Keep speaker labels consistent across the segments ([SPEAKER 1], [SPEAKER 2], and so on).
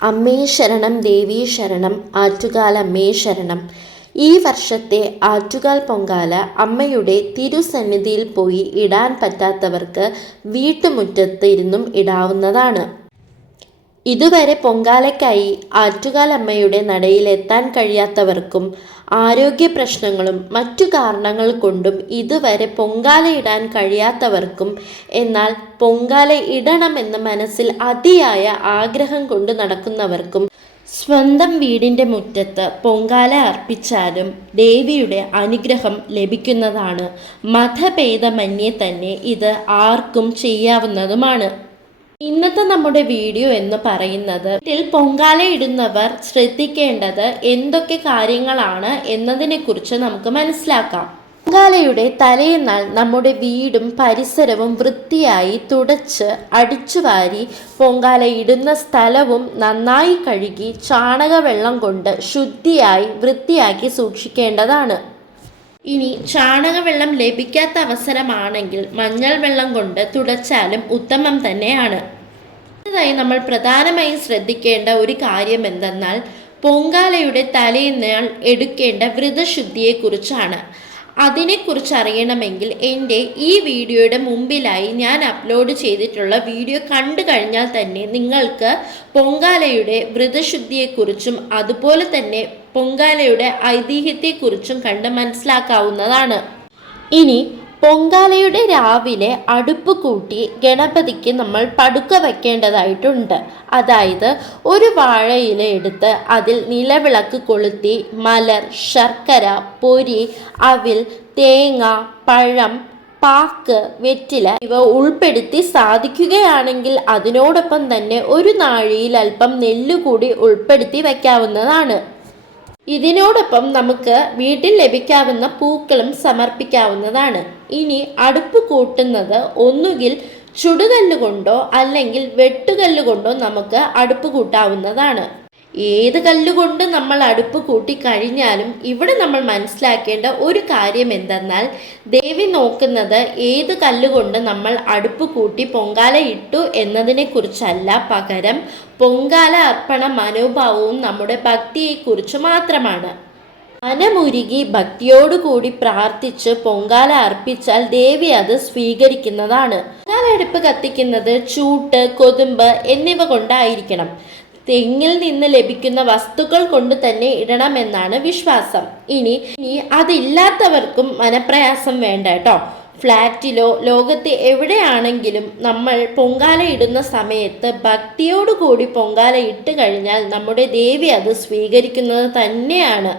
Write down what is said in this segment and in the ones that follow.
[SPEAKER 1] അമ്മേ ശരണം ദേവീ ശരണം ആറ്റുകാൽ അമ്മേ ശരണം. ഈ വർഷത്തെ ആറ്റുകാൽ പൊങ്കാല അമ്മയുടെ തിരുസന്നിധിയിൽ പോയി ഇടാൻ പറ്റാത്തവർക്ക് വീട്ടുമുറ്റത്ത് ഇരുന്നും ഇടാവുന്നതാണ്. ഇതുവരെ പൊങ്കാലയ്ക്കായി ആറ്റുകാൽ അമ്മയുടെ നടയിൽ എത്താൻ കഴിയാത്തവർക്കും ആരോഗ്യ പ്രശ്നങ്ങളും മറ്റു കാരണങ്ങൾ കൊണ്ടും ഇതുവരെ പൊങ്കാല ഇടാൻ കഴിയാത്തവർക്കും എന്നാൽ പൊങ്കാല ഇടണമെന്ന് മനസ്സിൽ അതിയായ ആഗ്രഹം കൊണ്ട് നടക്കുന്നവർക്കും സ്വന്തം വീടിന്റെ മുറ്റത്ത് പൊങ്കാല അർപ്പിച്ചാലും ദേവിയുടെ അനുഗ്രഹം ലഭിക്കുന്നതാണ്. മതഭേദമന്യേ തന്നെ ഇത് ആർക്കും ചെയ്യാവുന്നതുമാണ്. ഇന്നത്തെ നമ്മുടെ വീഡിയോ എന്ന് പറയുന്നത് ഇതിൽ പൊങ്കാല ഇടുന്നവർ ശ്രദ്ധിക്കേണ്ടത് എന്തൊക്കെ കാര്യങ്ങളാണ് എന്നതിനെ കുറിച്ച് നമുക്ക് മനസ്സിലാക്കാം. പൊങ്കാലയുടെ തലേന്നാൾ നമ്മുടെ വീടും പരിസരവും വൃത്തിയായി തുടച്ച് അടിച്ചുവാരി പൊങ്കാല ഇടുന്ന സ്ഥലവും നന്നായി കഴുകി ചാണകവെള്ളം കൊണ്ട് ശുദ്ധിയായി വൃത്തിയാക്കി സൂക്ഷിക്കേണ്ടതാണ്. ഇനി ചാണകവെള്ളം ലഭിക്കാത്ത അവസരമാണെങ്കിൽ മഞ്ഞൾ വെള്ളം കൊണ്ട് തുടച്ചാലും ഉത്തമം തന്നെയാണ്. അടുത്തതായി നമ്മൾ പ്രധാനമായും ശ്രദ്ധിക്കേണ്ട ഒരു കാര്യം എന്തെന്നാൽ പൊങ്കാലയുടെ തലേന്നാൾ എടുക്കേണ്ട വ്രതശുദ്ധിയെക്കുറിച്ചാണ് അതിനെക്കുറിച്ച് അറിയണമെങ്കിൽ എന്റെ ഈ വീഡിയോയുടെ മുമ്പിലായി ഞാൻ അപ്ലോഡ് ചെയ്തിട്ടുള്ള വീഡിയോ കണ്ടു കഴിഞ്ഞാൽ തന്നെ നിങ്ങൾക്ക് പൊങ്കാലയുടെ വ്രതശുദ്ധിയെക്കുറിച്ചും അതുപോലെ തന്നെ പൊങ്കാലയുടെ ഐതിഹ്യത്തെക്കുറിച്ചും കണ്ട് മനസ്സിലാക്കാവുന്നതാണ്. ഇനി പൊങ്കാലയുടെ രാവിലെ അടുപ്പ് കൂട്ടി ഗണപതിക്ക് നമ്മൾ പടുക്ക വയ്ക്കേണ്ടതായിട്ടുണ്ട്. അതായത് ഒരു വാഴയില എടുത്ത് അതിൽ നിലവിളക്ക് കൊളുത്തി മലർ ശർക്കര പൊരി അവിൽ തേങ്ങ പഴം പാക്ക് വെറ്റില ഇവ ഉൾപ്പെടുത്തി സാധിക്കുകയാണെങ്കിൽ അതിനോടൊപ്പം തന്നെ ഒരു നാഴിയിൽ അല്പം നെല്ലുകൂടി ഉൾപ്പെടുത്തി വയ്ക്കാവുന്നതാണ്. ഇതിനോടൊപ്പം നമുക്ക് വീട്ടിൽ ലഭിക്കാവുന്ന പൂക്കളും സമർപ്പിക്കാവുന്നതാണ്. ഇനി അടുപ്പ് കൂട്ടുന്നത് ഒന്നുകിൽ ചുടുകല്ലുകൊണ്ടോ അല്ലെങ്കിൽ വെട്ടുകല്ലുകൊണ്ടോ നമുക്ക് അടുപ്പ് കൂട്ടാവുന്നതാണ്. ഏത് കല്ലുകൊണ്ട് നമ്മൾ അടുപ്പ് കൂട്ടി കഴിഞ്ഞാലും ഇവിടെ നമ്മൾ മനസ്സിലാക്കേണ്ട ഒരു കാര്യം എന്തെന്നാൽ ദേവി നോക്കുന്നത് ഏത് കല്ലുകൊണ്ട് നമ്മൾ അടുപ്പ് കൂട്ടി പൊങ്കാല ഇട്ടു എന്നതിനെ കുറിച്ചല്ല പകരം പൊങ്കാല അർപ്പണ മനോഭാവവും നമ്മുടെ ഭക്തിയെക്കുറിച്ച് മാത്രമാണ്. മനമുരുകി ഭക്തിയോടുകൂടി പ്രാർത്ഥിച്ച് പൊങ്കാല അർപ്പിച്ചാൽ ദേവി അത് സ്വീകരിക്കുന്നതാണ്. പൊങ്കാല അടുപ്പ് കത്തിക്കുന്നത് ചൂട്ട് കൊതുമ്പ് എന്നിവ കൊണ്ടായിരിക്കണം. തെങ്ങിൽ നിന്ന് ലഭിക്കുന്ന വസ്തുക്കൾ കൊണ്ട് തന്നെ ഇടണമെന്നാണ് വിശ്വാസം. ഇനി ഇനി അതില്ലാത്തവർക്കും മനപ്രയാസം വേണ്ട കേട്ടോ. ഫ്ലാറ്റിലോ ലോകത്തെ എവിടെയാണെങ്കിലും നമ്മൾ പൊങ്കാല ഇടുന്ന സമയത്ത് ഭക്തിയോടുകൂടി പൊങ്കാല ഇട്ട് കഴിഞ്ഞാൽ നമ്മുടെ ദേവി അത് സ്വീകരിക്കുന്നത് തന്നെയാണ്.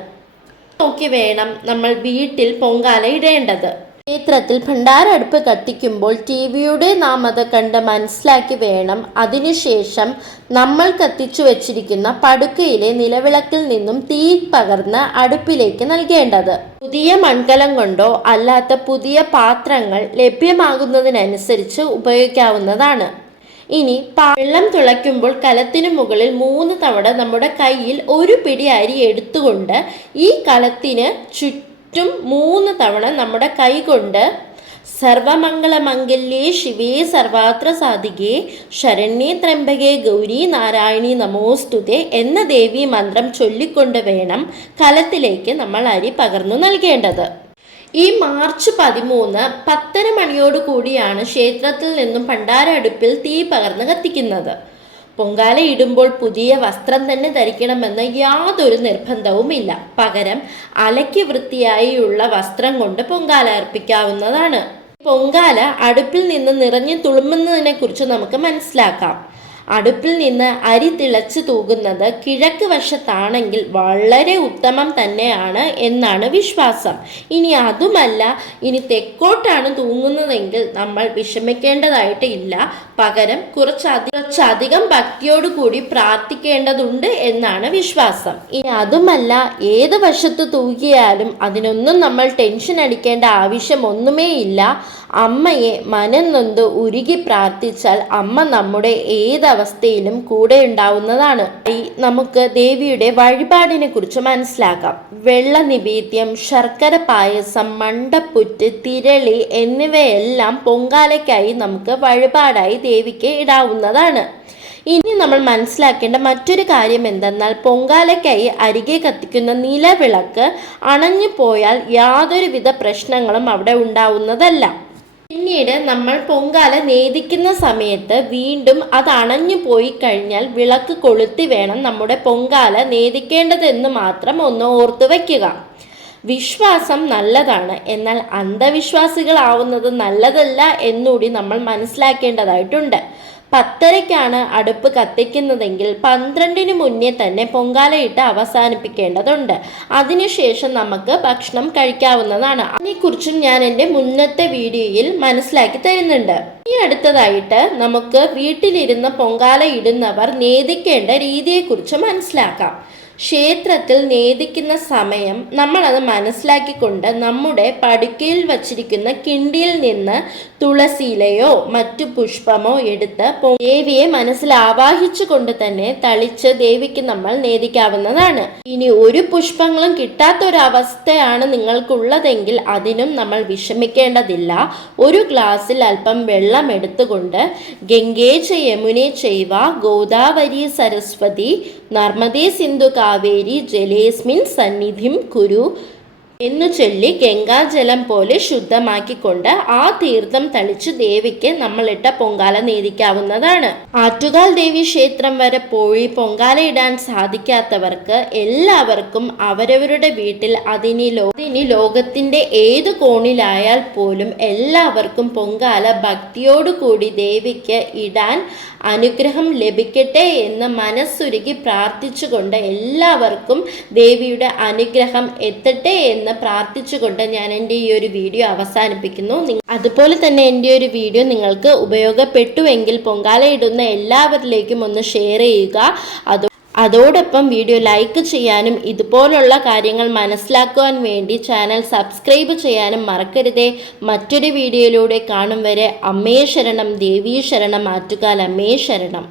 [SPEAKER 1] നോക്കി വേണം നമ്മൾ വീട്ടിൽ പൊങ്കാല ഇടേണ്ടത്. ക്ഷേത്രത്തിൽ ഭണ്ഡാരടുപ്പ് കത്തിക്കുമ്പോൾ ടി വിയുടെ നാം അത് കണ്ട് മനസ്സിലാക്കി വേണം. അതിനുശേഷം നമ്മൾ കത്തിച്ചു വച്ചിരിക്കുന്ന പടുക്കയിലെ നിലവിളക്കിൽ നിന്നും തീ പകർന്ന് അടുപ്പിലേക്ക് നൽകേണ്ടത്. പുതിയ മൺകലം കൊണ്ടോ അല്ലാത്ത പുതിയ പാത്രങ്ങൾ ലഭ്യമാകുന്നതിനനുസരിച്ച് ഉപയോഗിക്കാവുന്നതാണ്. ഇനി വെള്ളം തിളയ്ക്കുമ്പോൾ കലത്തിനു മുകളിൽ മൂന്ന് തവണ നമ്മുടെ കയ്യിൽ ഒരു പിടി അരി എടുത്തുകൊണ്ട് ഈ കലത്തിന് ചുറ്റും മൂന്ന് തവണ നമ്മുടെ കൈ കൊണ്ട് സർവമംഗളമംഗല്യേ ശിവേ സർവാത്ര സാധികേ ശരണ്യേ ത്രംബകേ ഗൗരി നാരായണി നമോസ്തുതേ എന്ന ദേവി മന്ത്രം ചൊല്ലിക്കൊണ്ട് വേണം കലത്തിലേക്ക് നമ്മൾ അരി പകർന്നു നൽകേണ്ടത്. ഈ മാർച്ച് പതിമൂന്ന് പത്തര മണിയോടുകൂടിയാണ് ക്ഷേത്രത്തിൽ നിന്നും ഭണ്ഡാര അടുപ്പിൽ തീ പകർന്ന് കത്തിക്കുന്നത്. പൊങ്കാല ഇടുമ്പോൾ പുതിയ വസ്ത്രം തന്നെ ധരിക്കണമെന്ന് യാതൊരു നിർബന്ധവുമില്ല. പകരം അലയ്ക്ക് വൃത്തിയായുള്ള വസ്ത്രം കൊണ്ട് പൊങ്കാല അർപ്പിക്കാവുന്നതാണ്. പൊങ്കാല അടുപ്പിൽ നിന്ന് നിറഞ്ഞു തുളുമ്പുന്നതിനെ കുറിച്ച് നമുക്ക് മനസ്സിലാക്കാം. അടുപ്പിൽ നിന്ന് അരി തിളച്ച് തൂകുന്നത് കിഴക്ക് വശത്താണെങ്കിൽ വളരെ ഉത്തമം തന്നെയാണ് എന്നാണ് വിശ്വാസം. ഇനി അതുമല്ല ഇനി തെക്കോട്ടാണ് തൂങ്ങുന്നതെങ്കിൽ നമ്മൾ വിഷമിക്കേണ്ടതായിട്ട് ഇല്ല. പകരം കുറച്ചധികം കുറച്ചധികം ഭക്തിയോടുകൂടി പ്രാർത്ഥിക്കേണ്ടതുണ്ട് എന്നാണ് വിശ്വാസം. ഇനി അതുമല്ല ഏത് വശത്ത് തൂകിയാലും അതിനൊന്നും നമ്മൾ ടെൻഷൻ അടിക്കേണ്ട ആവശ്യം ഒന്നുമേ ഇല്ല. അമ്മയെ മനം നൊന്ത് ഉരുകി പ്രാർത്ഥിച്ചാൽ അമ്മ നമ്മുടെ ഏതവസ്ഥയിലും കൂടെ ഉണ്ടാവുന്നതാണ്. ഈ നമുക്ക് ദേവിയുടെ വഴിപാടിനെ കുറിച്ച് മനസ്സിലാക്കാം. വെള്ള നിവേദ്യം ശർക്കര പായസം മണ്ടപ്പുറ്റ് തിരളി എന്നിവയെല്ലാം പൊങ്കാലയ്ക്കായി നമുക്ക് വഴിപാടായി ദേവിക്ക് ഇടാവുന്നതാണ്. ഇനി നമ്മൾ മനസ്സിലാക്കേണ്ട മറ്റൊരു കാര്യം എന്തെന്നാൽ പൊങ്കാലയ്ക്കായി അരികെ കത്തിക്കുന്ന നിലവിളക്ക് അണഞ്ഞു പോയാൽ യാതൊരുവിധ പ്രശ്നങ്ങളും അവിടെ ഉണ്ടാവുന്നതല്ല. പിന്നീട് നമ്മൾ പൊങ്കാല നേദിക്കുന്ന സമയത്ത് വീണ്ടും അത് അണഞ്ഞു പോയി കഴിഞ്ഞാൽ വിളക്ക് കൊളുത്തി വേണം നമ്മുടെ പൊങ്കാല നേദിക്കേണ്ടതെന്ന് മാത്രം ഒന്ന് ഓർത്തു വയ്ക്കുക. വിശ്വാസം നല്ലതാണ്. എന്നാൽ അന്ധവിശ്വാസികളാവുന്നത് നല്ലതല്ല എന്നുകൂടി നമ്മൾ മനസ്സിലാക്കേണ്ടതായിട്ടുണ്ട്. പത്തരയ്ക്കാണ് അടുപ്പ് കത്തിക്കുന്നതെങ്കിൽ പന്ത്രണ്ടിന് മുന്നേ തന്നെ പൊങ്കാലയിട്ട് അവസാനിപ്പിക്കേണ്ടതുണ്ട്. അതിനുശേഷം നമുക്ക് ഭക്ഷണം കഴിക്കാവുന്നതാണ്. അതിനെക്കുറിച്ചും ഞാൻ എന്റെ മുന്നത്തെ വീഡിയോയിൽ മനസ്സിലാക്കി തരുന്നുണ്ട്. ഈ അടുത്തതായിട്ട് നമുക്ക് വീട്ടിലിരുന്ന് പൊങ്കാല ഇടുന്നവർ നേദിക്കേണ്ട രീതിയെക്കുറിച്ച് മനസ്സിലാക്കാം. ക്ഷേത്രത്തിൽ നേദിക്കുന്ന സമയം നമ്മളത് മനസ്സിലാക്കിക്കൊണ്ട് നമ്മുടെ പടുക്കയിൽ വച്ചിരിക്കുന്ന കിണ്ടിയിൽ നിന്ന് തുളസിയിലയോ മറ്റു പുഷ്പമോ എടുത്ത് ദേവിയെ മനസ്സിൽ ആവാഹിച്ചുകൊണ്ട് തന്നെ തളിച്ച് ദേവിക്ക് നമ്മൾ നേദിക്കാവുന്നതാണ്. ഇനി ഒരു പുഷ്പങ്ങളും കിട്ടാത്ത ഒരു കിട്ടാത്തൊരവസ്ഥയാണ് നിങ്ങൾക്കുള്ളതെങ്കിൽ അതിനും നമ്മൾ വിഷമിക്കേണ്ടതില്ല. ഒരു ഗ്ലാസ്സിൽ അല്പം വെള്ളം എടുത്തുകൊണ്ട് ഗംഗേ ച യമുനെ ചെയ്വ ഗോദാവരി സരസ്വതി നർമ്മദേ സിന്ധു കാവേരി ജലേസ്മിൻ സന്നിധിം കുരു എന്നു ചൊല്ലി ഗംഗാജലം പോലെ ശുദ്ധമാക്കിക്കൊണ്ട് ആ തീർത്ഥം തളിച്ച് ദേവിക്ക് നമ്മളിട്ട പൊങ്കാല നേദിക്കാവുന്നതാണ്. ആറ്റുകാൽ ദേവി ക്ഷേത്രം വരെ പോയി പൊങ്കാല ഇടാൻ സാധിക്കാത്തവർക്ക് എല്ലാവർക്കും അവരവരുടെ വീട്ടിൽ അതിനി ലോ അതിനി ലോകത്തിന്റെ ഏത് കോണിലായാൽ പോലും എല്ലാവർക്കും പൊങ്കാല ഭക്തിയോടുകൂടി ദേവിക്ക് ഇടാൻ അനുഗ്രഹം ലഭിക്കട്ടെ എന്ന് മനസ്സുരുകി പ്രാർത്ഥിച്ചുകൊണ്ട് എല്ലാവർക്കും ദേവിയുടെ അനുഗ്രഹം എത്തട്ടെ എന്ന് പ്രാർത്ഥിച്ചുകൊണ്ട് ഞാൻ എന്റെ ഈ ഒരു വീഡിയോ അവസാനിപ്പിക്കുന്നു. അതുപോലെ തന്നെ എന്റെ ഒരു വീഡിയോ നിങ്ങൾക്ക് ഉപയോഗപ്പെട്ടുവെങ്കിൽ പൊങ്കാലയിടുന്ന എല്ലാവരിലേക്കും ഒന്ന് ഷെയർ ചെയ്യുക. അത് അതോടൊപ്പം വീഡിയോ ലൈക്ക് ചെയ്യാനും ഇതുപോലുള്ള കാര്യങ്ങൾ മനസ്സിലാക്കുവാൻ വേണ്ടി ചാനൽ സബ്സ്ക്രൈബ് ചെയ്യാനും മറക്കരുതേ. മറ്റൊരു വീഡിയോയിലൂടെ കാണും വരെ അമ്മേ ശരണം ദേവീ ശരണം ആറ്റുകാൽ അമ്മേ ശരണം.